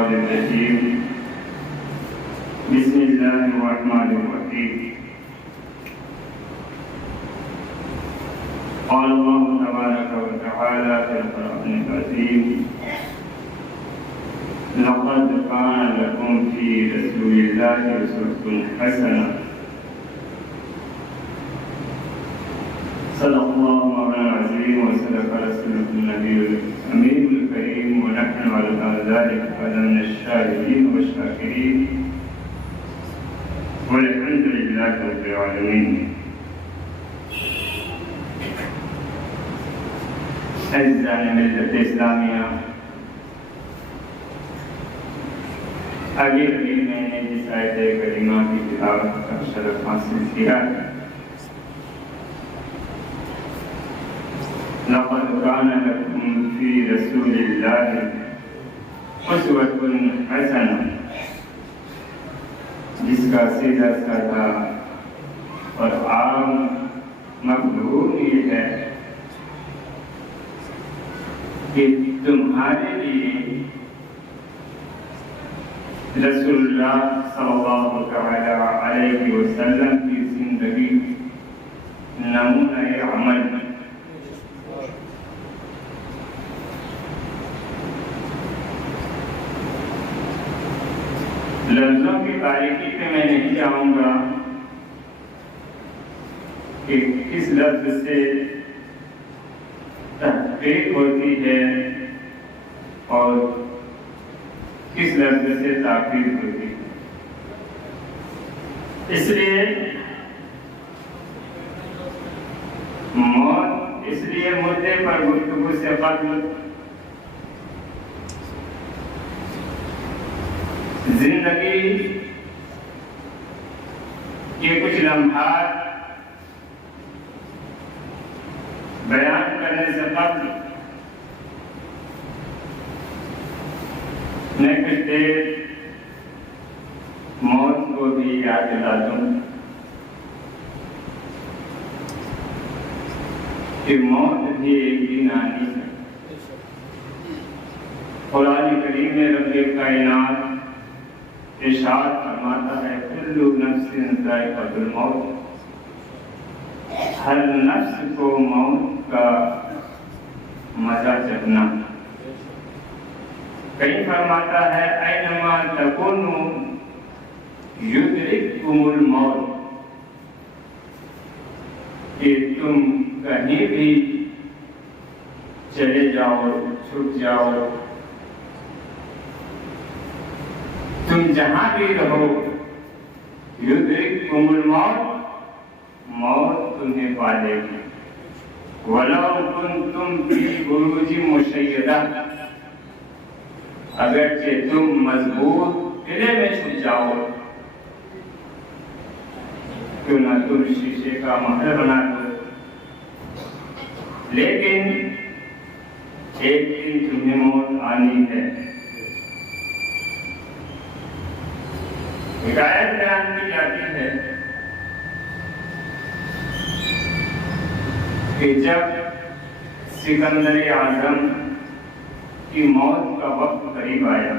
الشيطان الرجيم بسم الله الرحمن الرحيم قال الله تبارك وتعالى في القرآن العظيم لقد كان لكم في رسول الله أسوة حسنة صدق الله مولانا العظيم وصدق رسوله النبي الأمين الكريم ونحن على ذلك من الشاهدين والشاكرين والحمد لله رب العالمين. عزیزان ملت اسلامیہ، آگے میں نے جس آیت کریمہ کی تلاوت کا شرف حاصل کیا ہے، لقد كان لكم في رسول الله أسوة حسنة، جس کا سیدھا سادہ اور عام مفہوم یہ ہے کہ تمہارے لیے رسول اللہ صلی اللہ علیہ وسلم کی زندگی نمونہ عمل ہے۔ لفظوں کی باریکی پہ میں نہیں جاؤں گا کہ کس لفظ سے تحقیق ہوتی ہے اور کس لفظ سے تاکید ہوتی ہے، اس لیے موت اس لیے مدعے پر گفتگو سے قبل زندگی کے کچھ لمحات بیان کرنے سے قبل میں کچھ دیر موت کو بھی یاد دلا دوں کہ موت بھی ایک دن آنی ہے۔ قرآن کریم میں رب کائنات ارشاد فرماتا ہے کل نفس ذائقۃ الموت، ہر نفس کو موت کا مزہ چکھنا۔ کہیں فرماتا ہے اینما تکونوا یدرککم الموت، کہ تم کہیں بھی چلے جاؤ، چھپ جاؤ، تم جہاں بھی رہو، یدرککم الموت، موت تمہیں پا لے گی۔ وَلَوْ كُنْتُمْ فِي بُرُوجٍ مُشَيَّدَةٍ، اگرچہ تم مضبوط قلعے میں چھپ جاؤ، کیوں نہ تم شیشے کا محل بنا دو، لیکن ایک دن تمہیں موت آنی ہے۔ حکایت بیان کی جاتی ہے کہ جب سکندر اعظم کی موت کا وقت قریب آیا،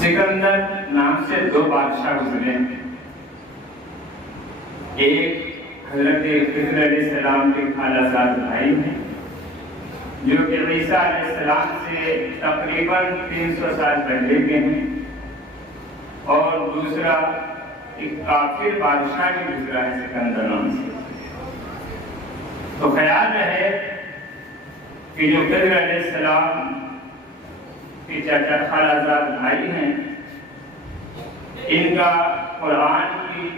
سکندر نام سے دو بادشاہ گزرے، ایک حضرت خضر علیہ السلام کے خالہ زاد بھائی ہیں جو کہ عیسیٰ علیہ السلام سے تقریباً 300 سال پہلے کے ہیں، اور دوسرا ایک کافر بادشاہ بھی گزرا ہے سکندر نام سے۔ تو خیال رہے کہ جو خضر علیہ السلام کے چاچا خالہ زاد بھائی ہیں، ان کا قرآن کی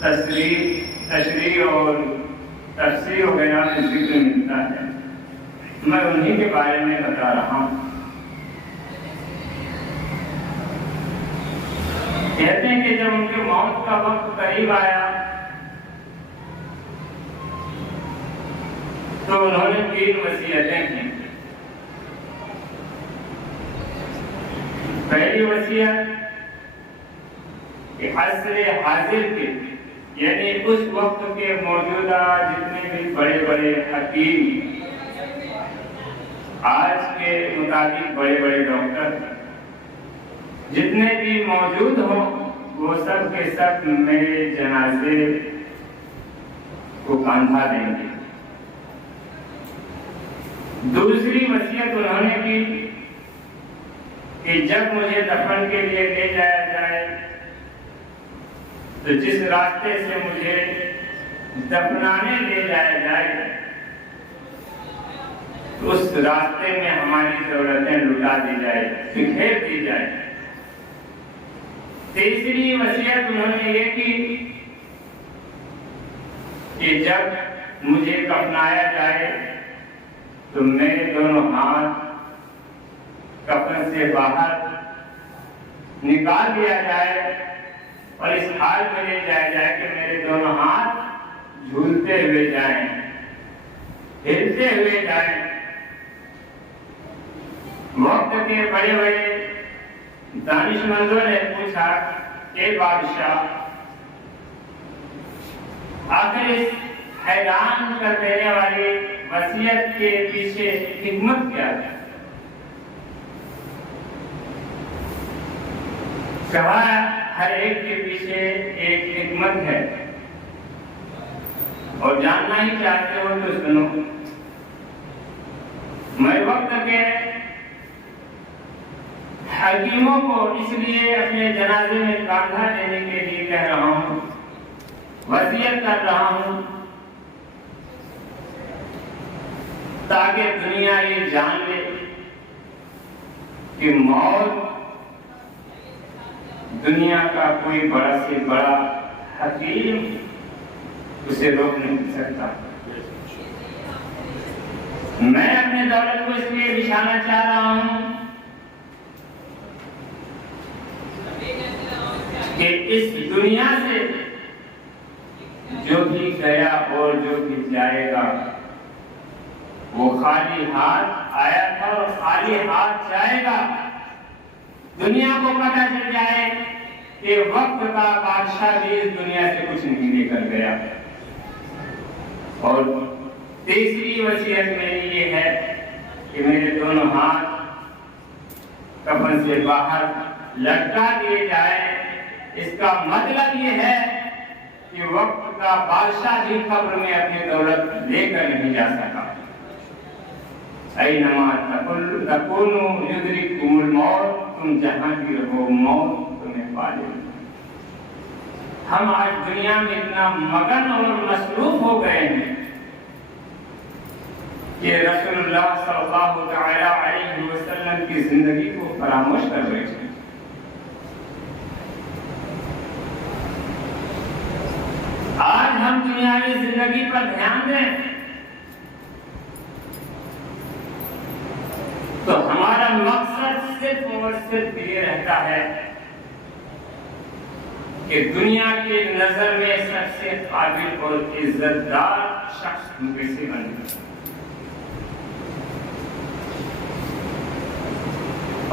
تشریح اور تفسیر وغیرہ میں ذکر ملتا ہے، میں انہی کے بارے میں بتا رہا ہوں۔ کہتے ہیں کہ جب ان کے موت کا وقت قریب آیا تو انہوں نے 3 وصیتیں کی۔ پہلی وصیت کہ عصر حاضر کے یعنی اس وقت کے موجودہ جتنے بھی بڑے بڑے حکیم، آج کے مطابق بڑے بڑے ڈاکٹر جتنے بھی موجود ہوں، وہ سب کے سب میرے جنازے کو کاندھا دیں گے۔ دوسری وصیت انہوں نے کی کہ جب مجھے دفن کے لیے لے جایا جائے تو جس راستے سے مجھے دفنانے لے جایا جائے اس راستے میں ہماری ضرورتیں لٹا دی جائے، بکھیر دی جائے۔ تیسری وصیت انہوں نے یہ کی کہ جب مجھے کفنایا جائے تو میرے دونوں ہاتھ کفن سے باہر نکال دیا جائے اور اس حال میں لے جایا جائے کہ میرے دونوں ہاتھ جھولتے ہوئے جائیں، ہلتے ہوئے جائیں۔ وقت کے بڑے بڑے دانش مندوں نے پوچھا کہ بادشاہ، آخر اس حیران کر دینے والی وصیت کے پیچھے حکمت کیا ہے؟ کہا ہر ایک کے پیچھے ایک حکمت ہے، اور جاننا ہی چاہتے ہو تو سنو۔ میں وقت کے حکیموں کو اس لیے اپنے جنازے میں کاندھا دینے کے لیے کہہ رہا ہوں، وصیت کر رہا ہوں، تاکہ دنیا یہ جان لے کہ موت دنیا کا کوئی بڑا سے بڑا حکیم اسے روک نہیں سکتا۔ میں اپنے دولت کو اس لیے بچھانا چاہ رہا ہوں کہ اس دنیا سے جو بھی گیا اور جو بھی جائے گا وہ خالی ہاتھ آیا تھا اور خالی ہاتھ جائے گا۔ دنیا کو پتہ چل جائے کہ وقت کا بادشاہ بھی اس دنیا سے کچھ نہیں لے کر گیا۔ اور تیسری وصیت میری یہ ہے کہ میرے دونوں ہاتھ کفن سے باہر لٹکا دیے جائے۔ اس کا مطلب یہ ہے کہ وقت کا بادشاہ بھی قبر میں اپنی دولت لے کر نہیں جا سکا۔ اینما تکونوا یدرککم الموت، تم جہاں بھی رہو موت تمہیں پا لے۔ ہم آج دنیا میں اتنا مگن اور مصروف ہو گئے ہیں کہ رسول اللہ صلی اللہ تعالی علیہ وسلم کی زندگی کو فراموش کر بیٹھے۔ آج ہم دنیاوی زندگی پر دھیان دیں تو ہمارا مقصد صرف اور صرف یہ رہتا ہے کہ دنیا کی نظر میں سب سے قابل اور عزت دار شخص ہم کیسے بن جائیں،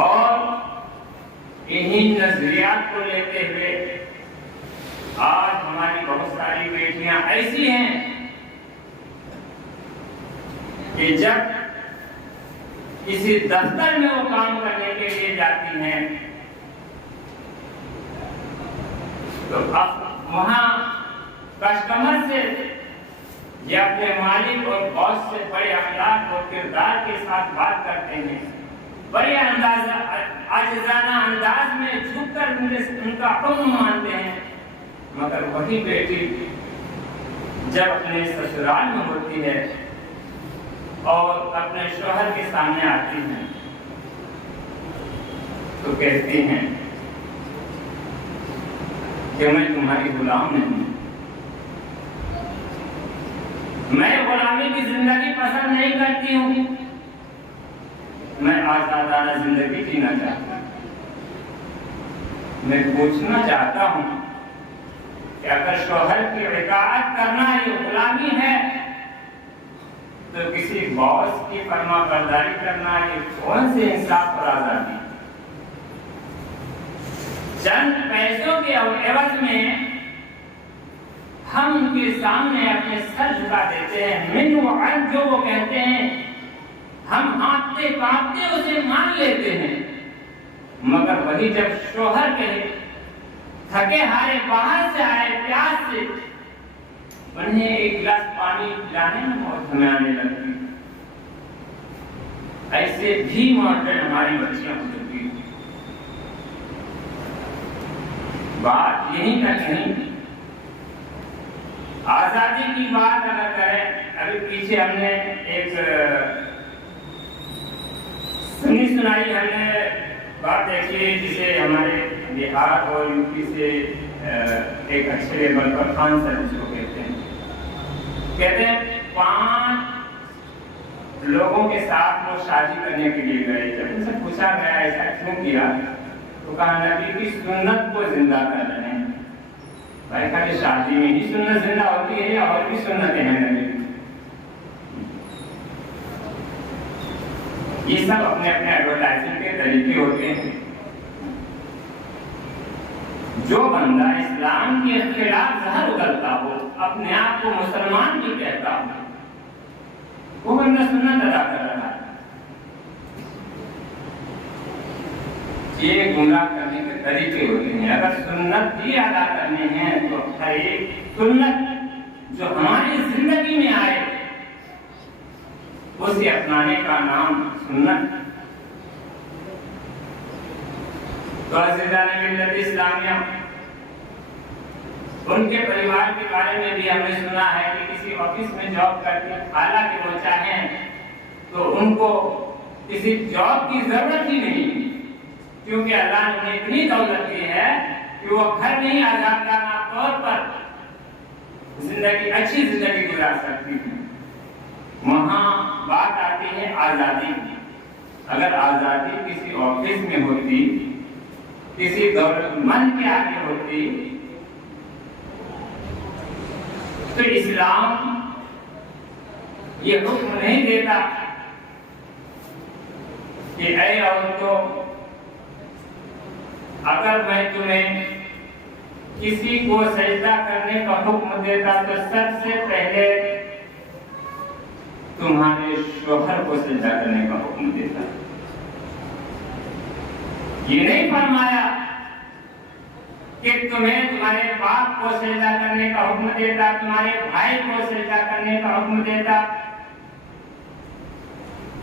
اور انہی نظریات کو لیتے ہوئے آج ہماری بہت ساری بیٹیاں ایسی ہیں کہ جب کسی دفتر میں وہ کام کرنے کے لیے جاتی ہیں تو اب وہاں کسٹمر سے یا اپنے مالک اور باس سے بڑے اخلاق اور کردار کے ساتھ بات کرتے ہیں، بڑے عاجزانہ انداز میں جھک کر ان کا حکم مانتے ہیں، مگر وہی بیٹی جب اپنے سسرال میں ہوتی ہے اور اپنے شوہر کے سامنے آتی ہیں تو کہتی ہیں کہ میں تمہاری غلام نہیں، میں غلامی کی زندگی پسند نہیں کرتی ہوں، میں آزادانہ زندگی جینا چاہتا ہوں۔ میں پوچھنا چاہتا ہوں کہ اگر شوہر کی اطاعت کرنا یہ غلامی ہے تو کسی باس کی فرما برداری کرنا یہ کون سے انصاف اور آزادی؟ چند پیسوں کے عوض میں ہم ان کے سامنے اپنے سر جھکا دیتے ہیں، من وعن جو وہ کہتے ہیں ہم ہانپتے کانپتے اسے مان لیتے ہیں، مگر وہی جب شوہر کہے تھکے ہارے باہر سے آئے پیاس سے انہیں ایک گلاس پانی پلانے میں موت ہمیں آنے لگتی۔ ایسے بھی ماڈرن ہماری بچیاں ہو چکی۔ بات یہیں تک نہیں، آزادی کی بات اگر کریں، ابھی پیچھے ہم نے ایک سنائی ہم نے بات دیکھی جسے ہمارے بہار اور یو پی سے ایک اچھے لیول پر خان سر جس کو کہتے ہیں 5 لوگوں کے ساتھ وہ شادی کرنے کے لیے گئے، جب ان سے پوچھا گیا ایسا کیوں کیا تو کہا نبی کی سنت کو زندہ کر رہے ہیں۔ بھائی کہ شادی میں ہی سنت زندہ ہوتی ہے یا اور بھی سنتیں ہیں نبی؟ یہ سب اپنے اپنے ایڈورٹائزنگ کے طریقے ہوتے ہیں۔ جو بندہ اسلام کے خلاف زہر اگلتا ہو، اپنے آپ کو مسلمان بھی کہتا ہو، وہ بندہ سنت ادا کر رہا ہے۔ یہ گمراہ کرنے کے طریقے ہوتے ہیں۔ اگر سنت بھی ادا کرنے ہیں تو ہر ایک سنت جو ہماری زندگی میں آئے اسے اپنانے کا نام سنت۔ تو عزیزان ملت اسلامیہ، ان کے پریوار کے بارے میں بھی ہم نے سنا ہے کہ کسی آفس میں جاب کرتے ہیں، حالانکہ وہ چاہیں تو ان کو کسی جاب کی ضرورت ہی نہیں، کیونکہ اللہ نے انہیں اتنی دولت دی ہے کہ وہ گھر میں ہی آزادانہ طور پر اچھی زندگی گزار سکتی ہیں۔ وہاں بات آتی ہے آزادی کی۔ اگر آزادی کسی آفس میں ہوتی، کسی دولت مند کے آگے ہوتی تو اسلام یہ حکم نہیں دیتا کہ اے عورتوں، اگر میں تمہیں کسی کو سجدہ کرنے کا حکم دیتا تو سب سے پہلے تمہارے شوہر کو سجدہ کرنے کا حکم دیتا۔ یہ نہیں فرمایا کہ تمہیں تمہارے باپ کو سجدہ کرنے کا حکم دیتا، تمہارے بھائی کو سجدہ کرنے کا حکم دیتا۔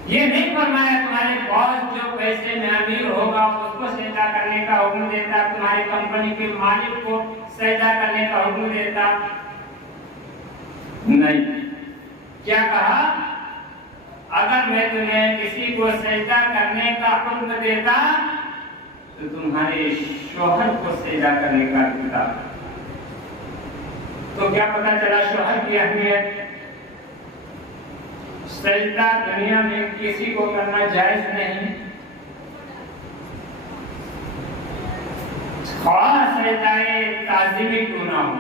یہ نہیں فرمایا تمہارے باس جو پیسے میں امیر ہوگا اس کو سجدہ کرنے کا حکم دیتا، تمہاری کمپنی کے مالک کو سجدہ کرنے کا حکم دیتا۔ نہیں، کیا کہا؟ اگر میں تمہیں کسی کو سجدہ کرنے کا حکم دیتا تو تمہارے شوہر کو سجدہ کرنے کا دیتا۔ تو کیا پتہ چلا شوہر کی اہمیت؟ سجدہ دنیا میں کسی کو کرنا جائز نہیں، خواہ سجدہ تعظیمی کیوں نہ ہو۔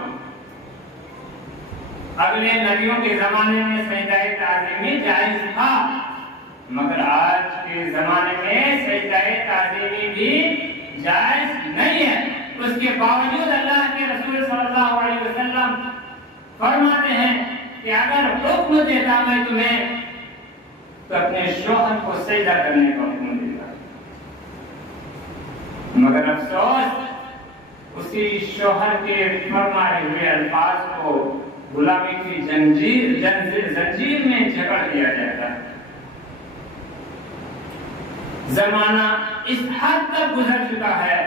اگلے نبیوں کے زمانے میں سجدہ تعظیمی جائز تھا، مگر آج کے زمانے میں سجدہ تعظیمی بھی جائز نہیں ہے۔ اس کے باوجود اللہ کے رسول صلی اللہ علیہ وسلم فرماتے ہیں کہ اگر حکم دیتا میں تمہیں تو اپنے شوہر کو سجدہ کرنے کا حکم دیتا، مگر افسوس اسی شوہر کے فرمائے ہوئے الفاظ کو غلامی کی زنجیر میں جکڑ دیا جاتا ہے۔ زمانہ اس حد تک گزر چکا ہے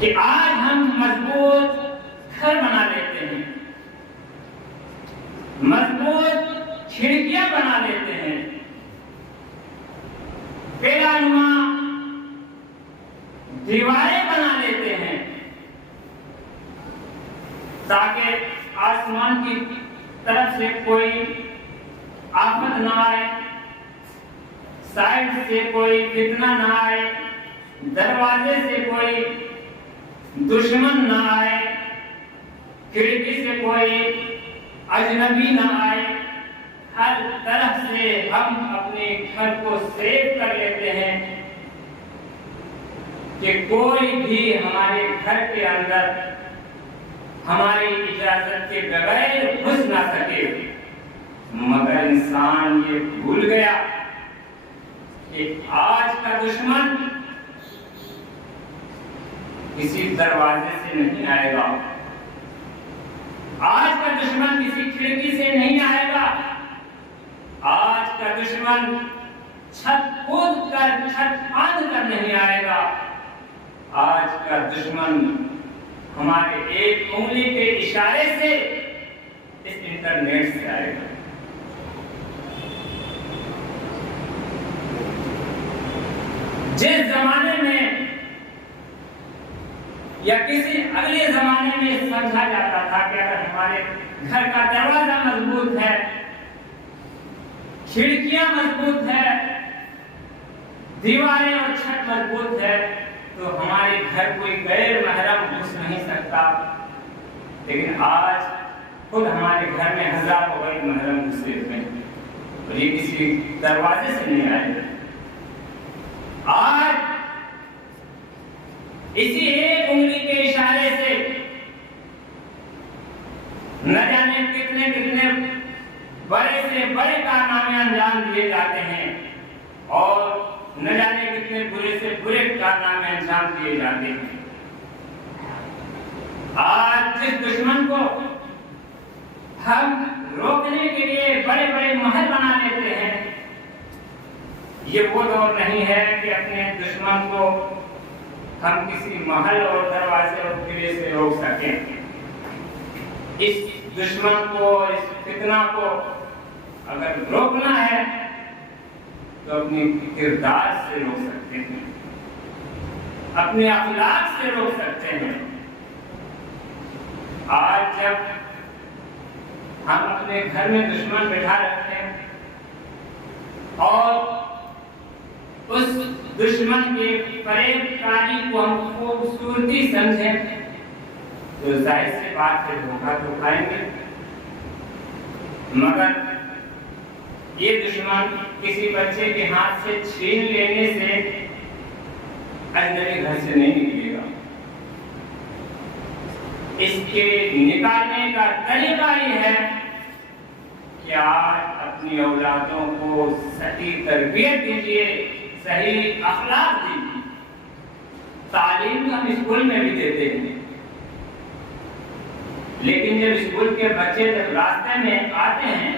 کہ آج ہم مضبوط گھر بنا لیتے ہیں، مضبوط کھڑکیاں بنا لیتے ہیں، پیرا نما دیواریں بنا لیتے ہیں تاکہ آسمان کی طرف سے کوئی آفت نہ آئے، سائڈ سے کوئی فتنہ نہ آئے، دروازے سے کوئی دشمن نہ آئے، کھڑکی سے کوئی اجنبی نہ آئے۔ ہر طرح سے ہم اپنے گھر کو سیو کر لیتے ہیں کہ کوئی بھی ہمارے گھر کے اندر ہماری اجازت کے بغیر گھس نہ سکے، مگر انسان یہ بھول گیا کہ آج کا دشمن کسی دروازے سے نہیں آئے گا، آج کا دشمن کسی کھڑکی سے نہیں آئے گا، آج کا دشمن چھت کود کر چھت باندھ کر نہیں آئے گا، آج کا دشمن ہمارے ایک انگلی کے اشارے سے اس انٹرنیٹ سے آئے گا۔ جس زمانے میں یا کسی اگلے زمانے میں سمجھا جاتا تھا کہ اگر ہمارے گھر کا دروازہ مضبوط ہے، کھڑکیاں مضبوط ہے، دیواریں اور چھت مضبوط ہے، تو ہمارے گھر کوئی غیر محرم گھس نہیں سکتا، لیکن آج خود ہمارے گھر میں ہزاروں غیر محرم گھسے ہوئے ہیں اور یہ کسی دروازے سے نہیں آئے۔ آج اسی ایک انگلی کے اشارے سے نہ جانے کتنے کتنے بڑے سے بڑے کارنامے انجام دیے جاتے ہیں اور نہ جانے کتنے برے سے برے کارنامے انجام دیے جاتے ہیں۔ آج جس دشمن کو ہم روکنے کے لیے بڑے بڑے محل بنا لیتے ہیں، یہ وہ دور نہیں ہے کہ اپنے دشمن کو ہم کسی محل اور دروازے اور قلعے سے روک سکیں۔ اس دشمن کو، اس فتنہ کو اگر روکنا ہے تو اپنی کردار سے روک سکتے ہیں، اپنے اخلاق سے روک سکتے ہیں۔ آج جب ہم اپنے گھر میں دشمن بٹھا رکھتے ہیں اور اس دشمن کے فریب کاری کو ہم خوبصورتی سمجھیں تو ظاہر سی بات ہے دھوکہ تو کھائیں گے، مگر یہ دشمن کسی بچے کے ہاتھ سے چھین لینے سے اجنبی گھر سے نہیں نکلے گا۔ اس کے نکالنے کا طریقہ یہ ہے کہ آپ اپنی اولادوں کو صحیح تربیت دیجیے، صحیح اخلاق دیجیے۔ تعلیم ہم اسکول میں بھی دیتے ہیں، لیکن جب اسکول کے بچے جب راستے میں آتے ہیں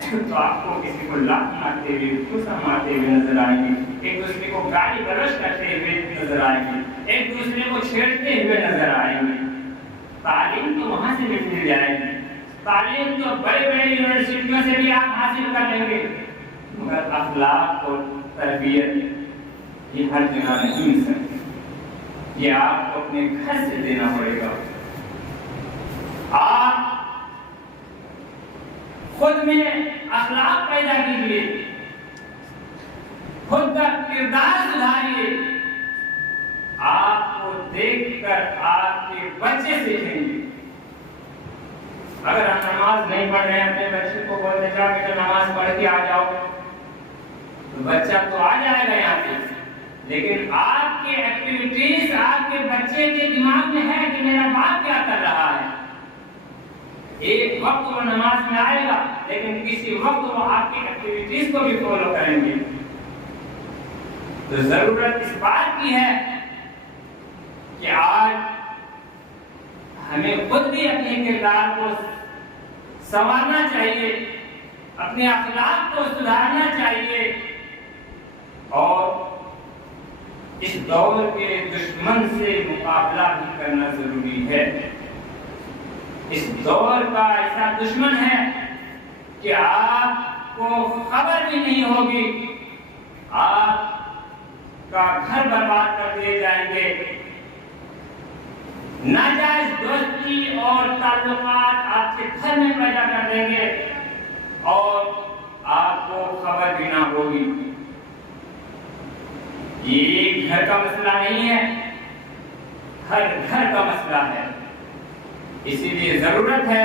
تو آپ کو کسی کو لاٹھ مارتے ہوئے، غصہ مارتے ہوئے نظر آئیں گے، ایک دوسرے کو گالی گلوچ کرتے ہوئے نظر آئیں گے، ایک دوسرے کو چھیڑتے ہوئے نظر آئیں گے۔ تعلیم تو وہاں سے بھی مل جائے گی، تعلیم تو بڑے بڑے یونیورسٹیوں سے بھی آپ حاصل کر لیں گے، مگر اخلاق اور تربیت یہ ہر جگہ نہیں مل سکتی، یہ آپ کو اپنے گھر سے دینا پڑے گا۔ آپ خود میں اخلاق پیدا کیجیے، خود کا کردار سدھاریے، آپ کو دیکھ کر آپ کے بچے سیکھیں گے۔ اگر ہم نماز نہیں پڑھ رہے ہیں، اپنے بچے کو بولتے جاؤ بیٹا نماز پڑھ کے آ جاؤ، تو بچہ تو آ جائے گا یہاں پہ، لیکن آپ کے ایکٹیویٹیز آپ کے بچے کے دماغ میں ہے کہ میرا باپ کیا کر رہا ہے۔ ایک وقت وہ نماز میں آئے گا، لیکن کسی وقت وہ آپ کی ایکٹیویٹیز کو بھی فالو کریں گے۔ تو ضرورت اس بات کی ہے کہ آج ہمیں خود بھی اپنے کردار کو سنوارنا چاہیے، اپنے اخلاق کو سدھارنا چاہیے، اور اس دور کے دشمن سے مقابلہ بھی کرنا ضروری ہے۔ اس دور کا ایسا دشمن ہے کہ آپ کو خبر بھی نہیں ہوگی، آپ کا گھر برباد کر دیے جائیں گے، ناجائز دوستی اور تعلقات آپ کے گھر میں پیدا کر دیں گے اور آپ کو خبر بھی نہ ہوگی۔ یہ گھر کا مسئلہ نہیں ہے، ہر گھر کا مسئلہ ہے۔ اسی لیے ضرورت ہے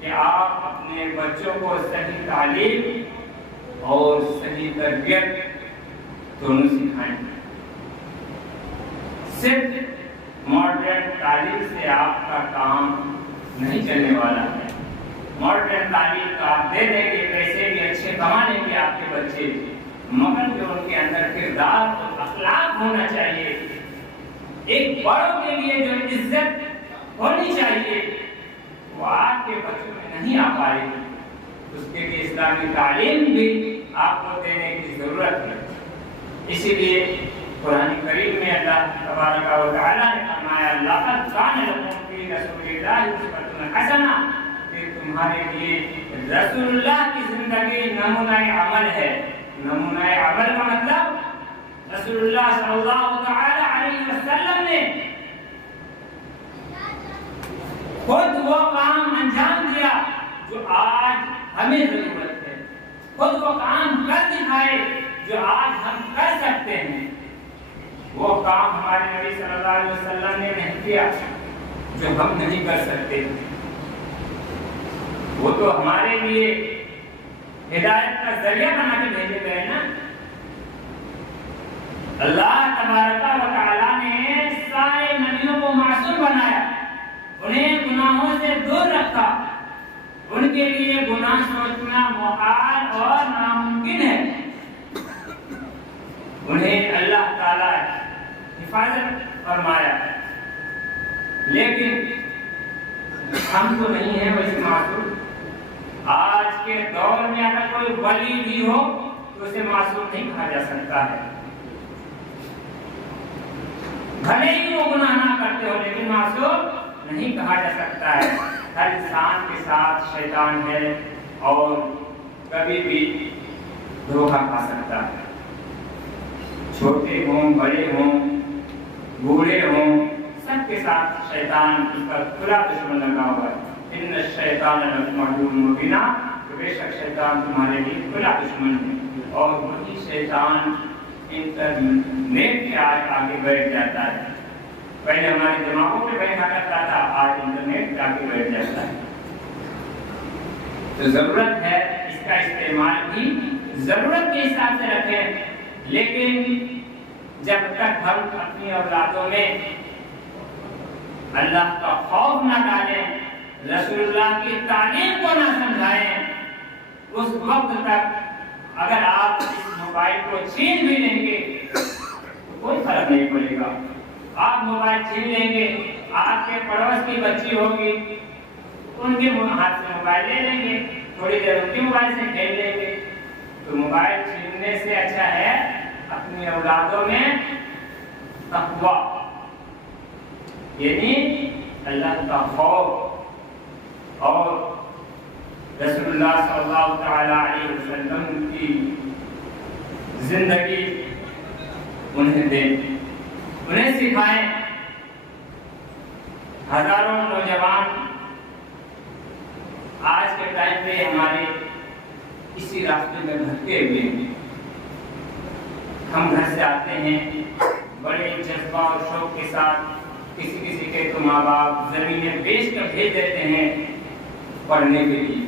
کہ آپ اپنے بچوں کو صحیح تعلیم اور صحیح تربیت دونوں سکھائیں۔ صرف ماڈرن تعلیم سے آپ کا کام نہیں چلنے والا ہے۔ ماڈرن تعلیم تو آپ دے دیں گے، پیسے بھی اچھے کما لیں گے آپ کے بچے، مگر جو ان کے اندر کردار اور اخلاق ہونا چاہیے، ایک بڑوں کے لیے جو عزت ہونی چاہیے، وہ آپ کے بچوں میں نہیں آ پائے گی۔ اس کے لیے اسلامی تعلیم بھی آپ کو دینے کی ضرورت ہے۔ اسی لیے قرآن کریم میں اللہ تبارک و تعالیٰ نے فرمایا لقد کان لکم فی رسول اللہ اسوۃ حسنہ، کہ تمہارے لیے رسول اللہ کی زندگی نمونہ عمل ہے۔ نمونہ عمل کا مطلب رسول اللہ صلی اللہ تعالی علیہ وسلم نے خود وہ کام انجام دیا جو آج ہمیں ضرورت ہے، خود وہ کام کر دکھائے جو آج ہم کر سکتے ہیں۔ وہ کام ہمارے نبی صلی اللہ علیہ وسلم نے نہیں کیا جو ہم نہیں کر سکتے۔ وہ تو ہمارے لیے ہدایت کا ذریعہ بنا کے بھیجے گئے نا۔ اللہ تبارک و تعالیٰ نے سارے نبیوں کو معصوم بنایا، انہیں گناہوں سے دور رکھا۔ ان کے لیے گناہ سوچنا محال اور ناممکن ہے۔ انہیں اللہ تعالیٰ حفاظت فرمایا، لیکن ہم تو نہیں ہیں ویسے معصوم۔ آج کے دور میں اگر کوئی ولی بھی ہو تو اسے معصوم نہیں کہا جا سکتا ہے، بھلے ہی وہ گناہ نہ کرتے ہو لیکن معصوم نہیں کہا جا سکتا ہے۔ ہر انسان کے ساتھ شیطان ہے اور کبھی بھی دھوکہ کھا سکتا ہے، چھوٹے ہوں بڑے ہوں بوڑھے ہوں، سب کے ساتھ شیطان اس کا کھلا دشمن لگا ہوا ہے۔ ان الشیطان لکم عدو مبین، بے شک شیطان تمہارے لیے کھلا دشمن ہے، اور وہی شیطان انٹرنیٹ کے آگے بیٹھ جاتا ہے۔ پہلے ہمارے دماغوں پہ بیٹھا کرتا تھا، آج انٹرنیٹ پہ آگے بیٹھ جاتا ہے۔ تو ضرورت ہے اس کا استعمال بھی ضرورت کے حساب سے رکھیں، لیکن جب تک ہم اپنی اولادوں میں اللہ کا خوف نہ ڈالیں، رسول اللہ کی تعلیم کو نہ سمجھائیں، اس وقت تک اگر آپ اس موبائل کو چھین بھی لیں گے تو کوئی فرق نہیں پڑے گا۔ آپ موبائل چھین لیں گے، آپ کے پڑوس کی بچی ہوگی، ان کے ہاتھ سے موبائل لے لیں گے، تھوڑی دیر ان کے موبائل سے کھیل لیں گے۔ تو موبائل چھیننے سے اچھا ہے اپنی اولادوں میں تقویٰ، یعنی اللہ کا خوف اور رسول اللہ صلی اللہ تعالی علیہ وسلم کی زندگی انہیں دیں، انہیں سکھائیں۔ ہزاروں نوجوان آج کے ٹائم پہ ہمارے اسی راستے میں بھٹکے ہوئے ہیں۔ ہم گھر سے آتے ہیں بڑے جذبہ اور شوق کے ساتھ، کسی کے تو ماں باپ زمینیں بیچ کر بھیج دیتے ہیں پڑھنے کے لیے،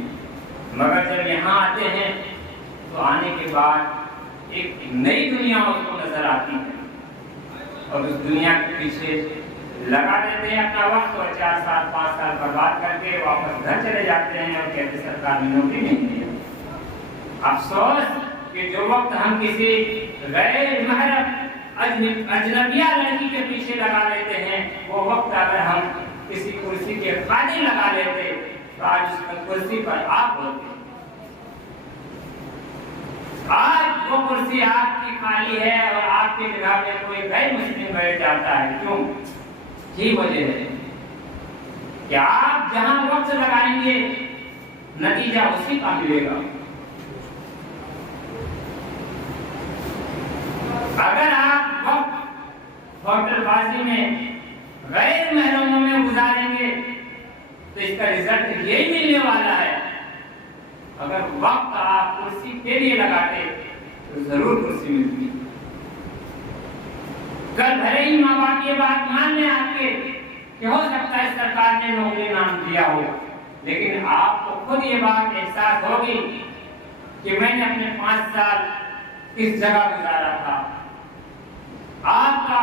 مگر جب یہاں آتے ہیں تو آنے کے بعد ایک نئی دنیا اس کو نظر آتی ہے، اور اس دنیا کے پیچھے لگا دیتے ہیں اپنا وقت، اور 4 سال 5 سال برباد کر کے واپس گھر چلے جاتے ہیں اور کہتے سرکاری نوکری نہیں دی۔ افسوس کہ جو وقت ہم کسی غیر محرم اجنبیہ لڑکی کے پیچھے لگا لیتے ہیں، وہ وقت اگر ہم کسی کرسی کے خالی لگا لیتے تو آج اس کرسی پر آپ ہوتے۔ آج وہ کرسی آپ کی خالی ہے اور آپ کی جگہ میں کوئی غیر مسلم بیٹھ جاتا ہے۔ کیوں؟ یہی وجہ ہے کہ آپ جہاں وقت لگائیں گے نتیجہ اسی کا ملے گا۔ اگر آپ وقت ہوٹل بازی میں غیر محرموں میں گزاریں گے تو اس کا رزلٹ یہی ملنے والا ہے۔ اگر وقت آپ کرسی کے لیے لگاتے تو ضرور کرسی ملتی۔ کل بھلے ہی ماں باپ یہ بات مان لیں آپ کے کہ ہو سکتا ہے سرکار نے نوکری نام دیا ہو، لیکن آپ کو خود یہ بات احساس ہوگی کہ میں نے اپنے 5 سال کس جگہ گزارا تھا۔ آپ کا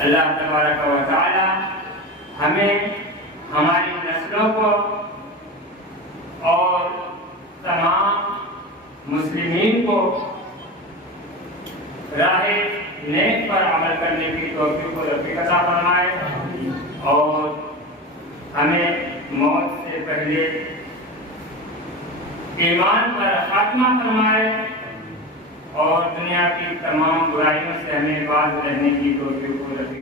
اللہ تبارک و تعالی ہمیں ہماری نسلوں کو اور تمام مسلمین کو راہ نیک پر عمل کرنے کی توفیق و رفیق عطا فرمائے اور ہمیں موت سے پہلے ایمان پر خاتمہ فرمائے اور دنیا کی تمام برائیوں سے ہمیں باز رہنے کی توفیق و رفیق